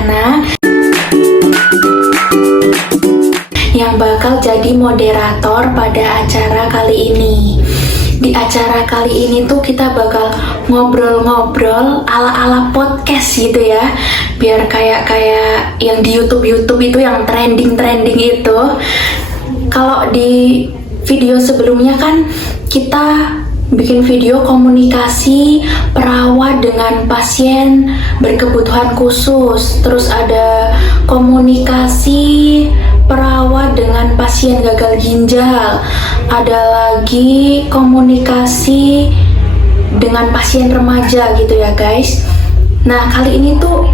Diana yang bakal jadi moderator pada acara kali ini. Di acara kali ini tuh kita bakal ngobrol-ngobrol ala-ala podcast gitu ya. Biar kayak yang di YouTube itu yang trending itu. Kalau di video sebelumnya kan kita bikin video komunikasi perawat dengan pasien berkebutuhan khusus. Terus ada komunikasi perawat dengan pasien gagal ginjal. Ada lagi komunikasi dengan pasien remaja gitu ya guys. Nah kali ini tuh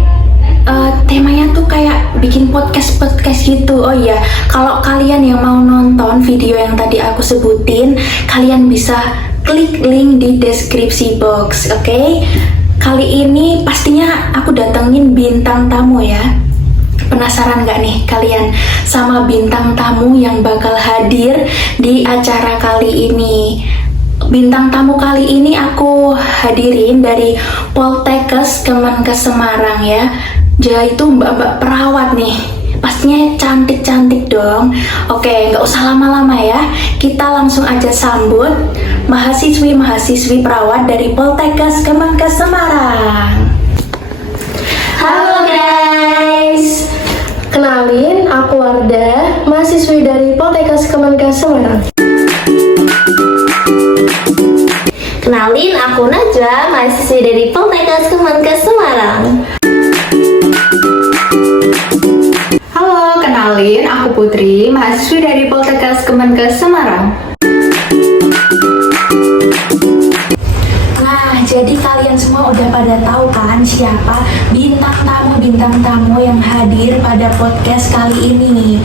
temanya tuh kayak bikin podcast gitu. Oh iya, kalau kalian yang mau nonton video yang tadi aku sebutin, kalian bisa klik link di deskripsi box, oke? Kali ini pastinya aku datengin bintang tamu ya. Penasaran gak nih kalian sama bintang tamu yang bakal hadir di acara kali ini? Bintang tamu kali ini aku hadirin dari Poltekkes Kemenkes Semarang ya. Dia itu mbak-mbak perawat nih. Pastinya cantik-cantik dong. Oke, nggak usah lama-lama ya. Kita langsung aja sambut mahasiswi perawat dari Poltekkes Kemenkes Semarang. Halo guys, kenalin aku Wardah, mahasiswi dari Poltekkes Kemenkes Semarang. Kenalin aku Najwa, mahasiswi dari Poltekkes Kemenkes Semarang. Halo, kenalin aku Putri, mahasiswi dari Poltekkes Kemenkes Semarang. Nah, jadi kalian semua udah pada tahu kan siapa bintang tamu yang hadir pada podcast kali ini.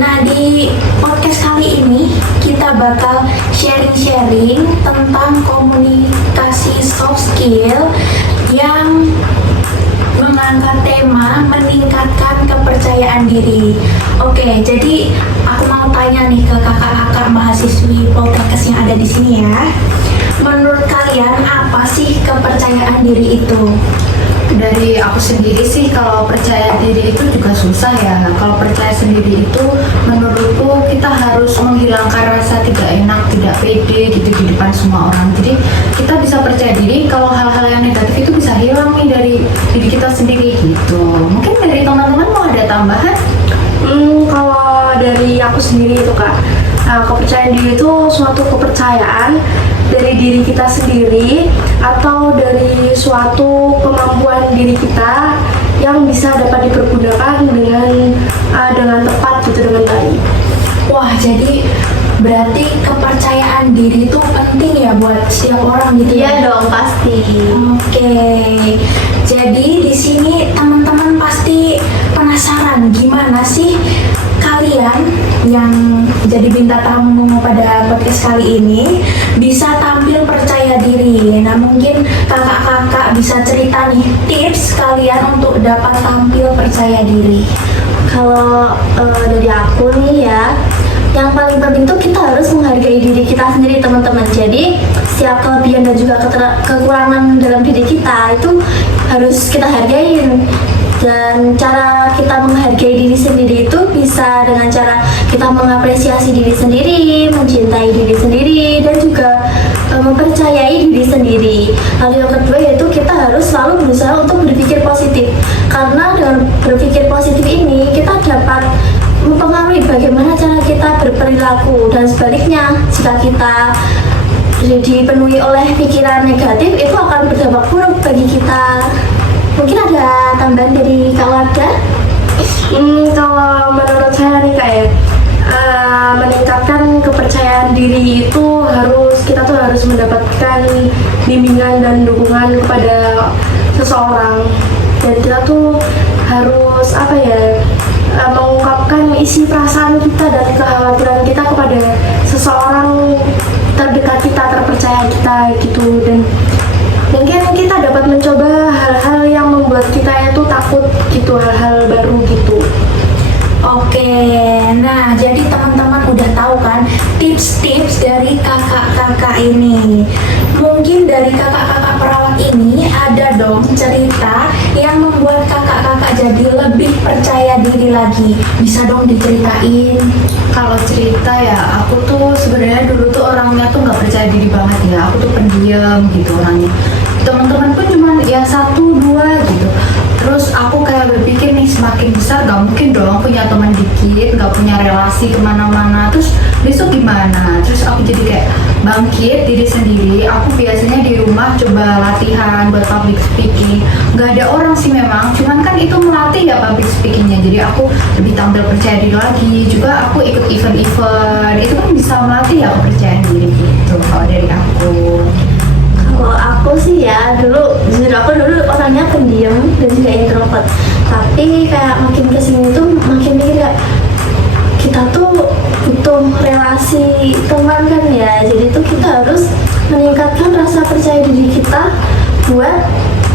Nah, di podcast kali ini kita bakal sharing-sharing tentang komunikasi soft skill yang mengangkat tema meningkatkan kepercayaan diri. Oke, jadi aku mau tanya nih ke kakak-kakak mahasiswi Poltekkes yang ada di sini ya. Menurut kalian apa sih kepercayaan diri itu? Dari aku sendiri sih, kalau percaya diri itu juga susah ya. Nah, kalau percaya sendiri itu menurutku kita harus menghilangkan rasa tidak enak, tidak pede gitu di depan semua orang. Jadi kita bisa percaya diri kalau hal-hal yang negatif itu bisa hilang nih dari diri kita sendiri gitu. Mungkin dari teman-teman mau ada tambahan? Kalau dari aku sendiri itu Kak, kepercayaan diri itu suatu kepercayaan dari diri kita sendiri atau dari suatu kemampuan diri kita yang bisa dapat dipergunakan dengan tepat gitu, dengan baik. Wah, jadi berarti kepercayaan diri itu penting ya buat setiap orang gitu ya? Iya dong, pasti. Oke, jadi di sini teman-teman pasti penasaran gimana sih kalian yang jadi bintang tamu pada podcast kali ini bisa tampil percaya diri. Nah, mungkin kakak-kakak bisa cerita nih tips kalian untuk dapat tampil percaya diri. Kalau dari aku nih ya, yang paling penting tuh kita harus menghargai diri kita sendiri teman-teman. Jadi setiap kelebihan dan juga kekurangan dalam diri kita itu harus kita hargain. Dan cara kita menghargai diri sendiri itu bisa dengan cara kita mengapresiasi diri sendiri, mencintai diri sendiri, dan juga mempercayai diri sendiri. Lalu yang kedua yaitu kita harus selalu berusaha untuk berpikir positif. Karena dengan berpikir positif ini kita dapat mempengaruhi bagaimana cara kita berperilaku, dan sebaliknya jika kita dipenuhi oleh pikiran negatif itu akan berdampak buruk bagi kita. Mungkin ada tambahan dari Kak Wardah? Kalau menurut saya nih Kak ya, meningkatkan kepercayaan diri itu kita tuh harus mendapatkan bimbingan dan dukungan kepada seseorang, dan kita tuh harus mengungkapkan isi perasaan kita dan kekhawatiran kita kepada seseorang terdekat kita, terpercaya kita gitu. Dan mungkin kita dapat mencoba hal-hal yang membuat kita itu takut gitu, hal-hal baru gitu. Oke, nah jadi teman-teman udah tahu kan tips-tips dari kakak-kakak ini. Mungkin dari kakak-kakak perawat ini ada dong cerita yang membuat kakak-kakak jadi sendiri lagi. Bisa dong diceritain? Kalau cerita ya, aku tuh sebenarnya dulu tuh orangnya tuh nggak percaya diri banget ya. Aku tuh pendiam gitu orangnya. Teman-teman pun cuma ya 1-2 gitu. Terus aku kayak berpikir nih, semakin besar gak mungkin dong punya teman dikit, gak punya relasi kemana-mana. Terus besok gimana? Terus aku jadi kayak bangkit diri sendiri. Aku biasanya di rumah coba latihan buat public speaking. Gak ada orang sih memang, cuman kan itu melatih ya public speakingnya. Jadi aku lebih tampil percaya diri lagi. Juga aku ikut event-event, itu kan bisa melatih ya kepercayaan diri gitu. Kalau dari aku. Kalau aku sih ya jujur aku dulu orangnya pendiam dan juga introvert. Tapi kayak makin kesini tuh makin mikir kayak kita tuh butuh relasi teman kan ya. Jadi tuh kita harus meningkatkan rasa percaya diri kita buat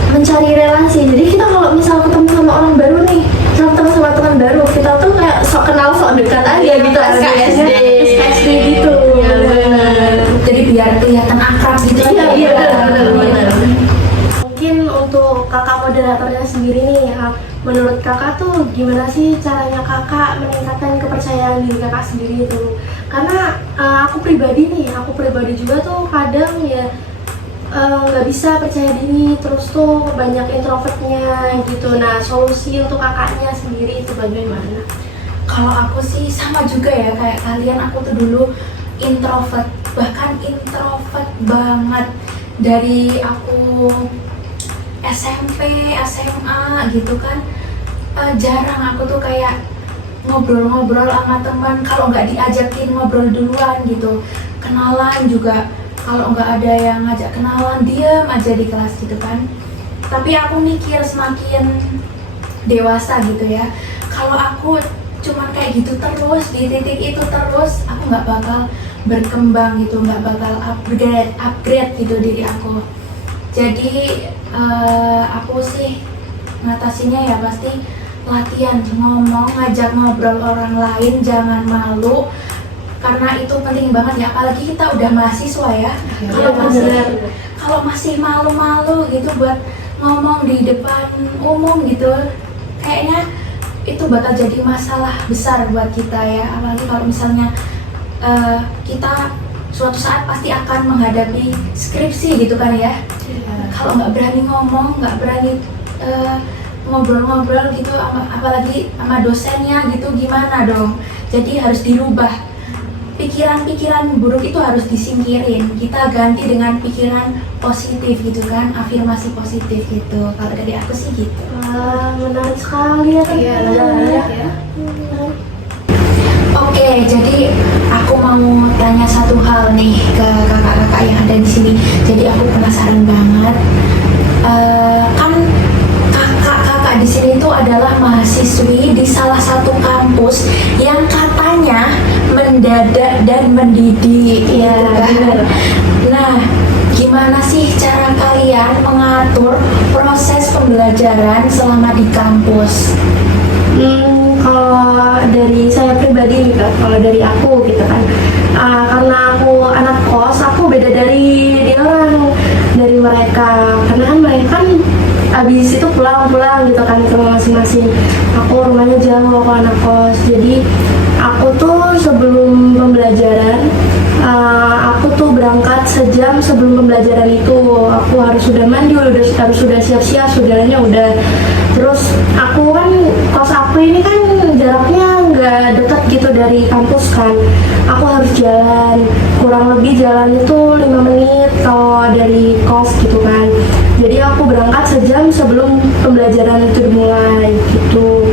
mencari relasi. Jadi kita kalau misal ketemu sama orang baru nih, ketemu sama teman baru, kita tuh kayak sok kenal sok dekat aja gitu. SKSD gitu. Ya, benar. Jadi biar kelihatan akrab gitu. Iya, benar. Mungkin untuk kakak moderatornya sendiri nih, menurut kakak tuh gimana sih caranya kakak meningkatkan kepercayaan diri kakak sendiri itu? Karena aku pribadi juga tuh kadang ya nggak bisa percaya diri, terus tuh banyak introvertnya gitu. Nah, solusi untuk kakaknya sendiri itu bagaimana? Kalau aku sih sama juga ya kayak kalian, aku tuh dulu introvert, bahkan introvert banget dari aku SMP, SMA gitu kan. Jarang aku tuh kayak ngobrol-ngobrol sama teman kalau nggak diajakin ngobrol duluan gitu. Kenalan juga kalau nggak ada yang ngajak kenalan, diem aja di kelas gitu kan. Tapi aku mikir semakin dewasa gitu ya, kalau aku cuman kayak gitu terus, di titik itu terus, aku nggak bakal berkembang gitu, nggak bakal upgrade gitu diri aku. Jadi aku sih ngatasinya ya pasti latihan ngomong, ngajak ngobrol orang lain, jangan malu. Karena itu penting banget ya, apalagi kita udah mahasiswa ya. Kalau masih malu-malu gitu buat ngomong di depan umum gitu, kayaknya itu bakal jadi masalah besar buat kita ya. Apalagi kalau misalnya kita suatu saat pasti akan menghadapi skripsi gitu kan ya. Kalau nggak berani ngomong, nggak berani ngobrol-ngobrol gitu, apalagi sama dosennya gitu, gimana dong? Jadi harus dirubah. Pikiran-pikiran buruk itu harus disingkirin, kita ganti dengan pikiran positif gitu kan, afirmasi positif gitu. Kalau dari aku sih gitu. Wah, menarik sekali ya. Iya, menarik ya. Oke, jadi aku mau tanya satu hal nih ke kakak-kakak yang ada di sini. Jadi aku penasaran banget. Kan kakak-kakak di sini tuh adalah mahasiswi di salah satu kampus yang katanya mendadak dan mendidik, ya kan? Nah, gimana sih cara kalian mengatur proses pembelajaran selama di kampus? Kalau dari saya pribadi juga, kalau dari aku gitu kan, karena aku anak kos, aku beda dari mereka. Karena kan mereka kan abis itu pulang gitu kan ke masing-masing. Aku rumahnya jauh, aku anak kos. Jadi aku tuh sebelum pembelajaran, aku tuh berangkat sejam sebelum pembelajaran itu. Aku harus sudah mandi, harus sudah siap-siap, saudaranya udah. Terus aku kan, kos aku ini kan jaraknya nggak dekat gitu dari kampus kan. Aku harus jalan, kurang lebih jalan itu 5 menit kalau dari kos gitu kan. Jadi aku berangkat sejam sebelum pembelajaran itu dimulai gitu.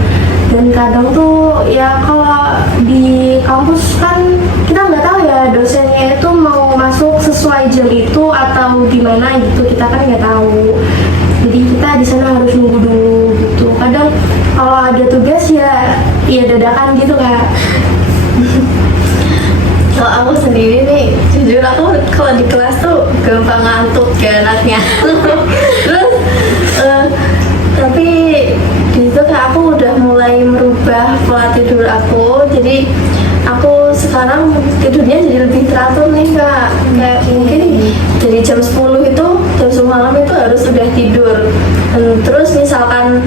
Dan kadang tuh ya kalau di kampus kan kita nggak tahu ya dosennya itu mau masuk sesuai jam itu atau gimana gitu, kita kan nggak tahu. Jadi kita di sana harus nunggu dulu gitu. Kadang kalau ada tugas ya dadakan gitu Kak. Kalau aku sendiri nih, jujur aku kalau di kelas tuh gampang ngantuk kayak anaknya. Terus tapi di situ kayak aku udah mulai merubah pola tidur aku. Jadi aku sekarang tidurnya jadi lebih teratur nih Kak. Kayak mungkin dari jam 10 itu, jam 10 malam itu harus sudah tidur. Terus misalkan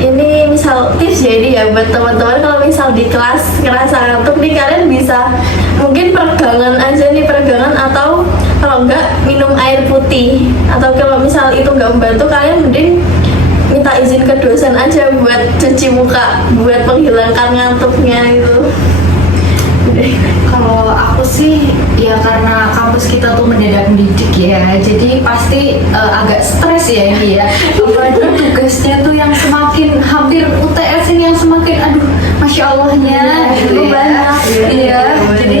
ini misal tips ya ini ya buat teman-teman, kalau misal di kelas ngerasa ngantuk nih, kalian bisa mungkin peregangan aja nih, peregangan, atau kalau enggak minum air putih, atau kalau misal itu nggak membantu, kalian mending minta izin ke dosen aja buat cuci muka, buat menghilangkan ngantuknya itu. Kalau aku sih ya karena kampus kita tuh mendadak mendidik ya, jadi pasti agak stres ya ini ya. Apalagi tugasnya tuh yang semakin hampir UTS ini yang semakin aduh masya Allahnya gitu ya. banyak. Iya, jadi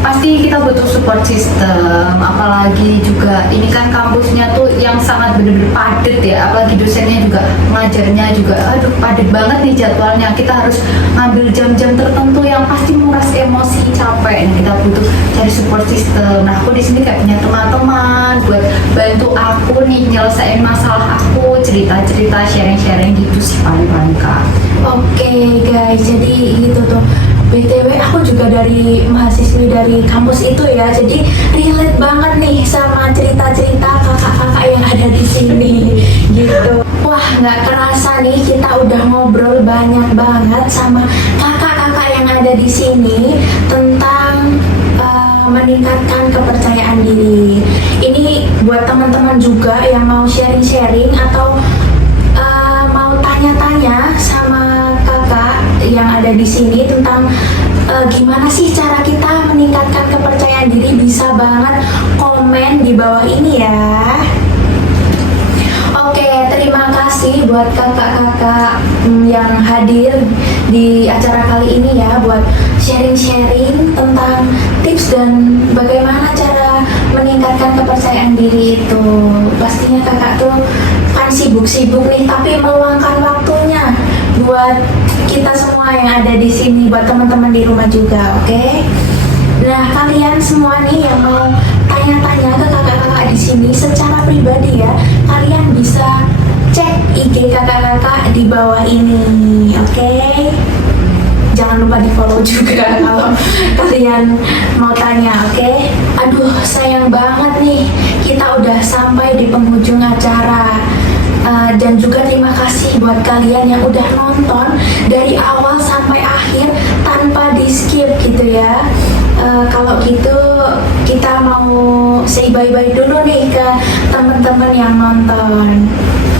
pasti kita butuh support system. Apalagi juga ini kan kampusnya tuh yang sangat bener-bener padat ya. Apalagi dosennya juga mengajarnya juga aduh padat banget nih jadwalnya. Kita harus ngambil jam-jam tertentu yang pasti menguras emosi, capek. Nah, kita butuh cari support system. Nah, aku di sini kayak punya teman-teman buat bantu aku nih nyelesain masalah aku, cerita-cerita, sharing-sharing gitu sih paling Kak. Oke guys, jadi gitu tuh. BTW aku juga dari mahasiswi dari kampus itu ya, jadi relate banget nih sama cerita-cerita kakak-kakak yang ada di sini gitu. Wah, nggak kerasa nih kita udah ngobrol banyak banget sama kakak-kakak yang ada di sini tentang meningkatkan kepercayaan diri. Ini buat teman-teman juga yang mau sharing-sharing atau mau tanya-tanya sama kakak yang ada di sini tentang gimana sih cara kita meningkatkan kepercayaan diri, bisa banget komen di bawah ini ya. Oke, terima kasih buat kakak-kakak yang hadir di acara kali ini ya, buat sharing-sharing tentang tips dan bagaimana cara meningkatkan kepercayaan diri itu. Pastinya kakak tuh kan sibuk-sibuk nih, tapi meluangkan waktunya buat kita semua yang ada di sini, buat teman-teman di rumah juga, oke? Nah, kalian semua nih yang mau tanya-tanya ke kakak-kakak di sini secara pribadi ya, kalian bisa cek IG kakak-kakak di bawah ini, oke? Jangan lupa di follow juga kalau kalian mau tanya, oke? Aduh, sayang banget nih, kita udah sampai di penghujung acara. Dan juga terima kasih buat kalian yang udah nonton dari awal sampai akhir tanpa di skip gitu ya. Kalau gitu kita mau say bye-bye dulu nih ke teman-teman yang nonton.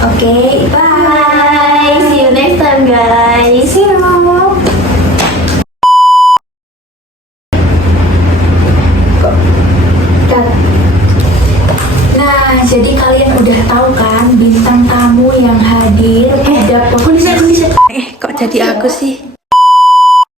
Oke, bye. See you next time guys. See you. Nah, jadi kalian udah tahu kan bintang tamu yang hadir pada kondisi kok jadi aku sih?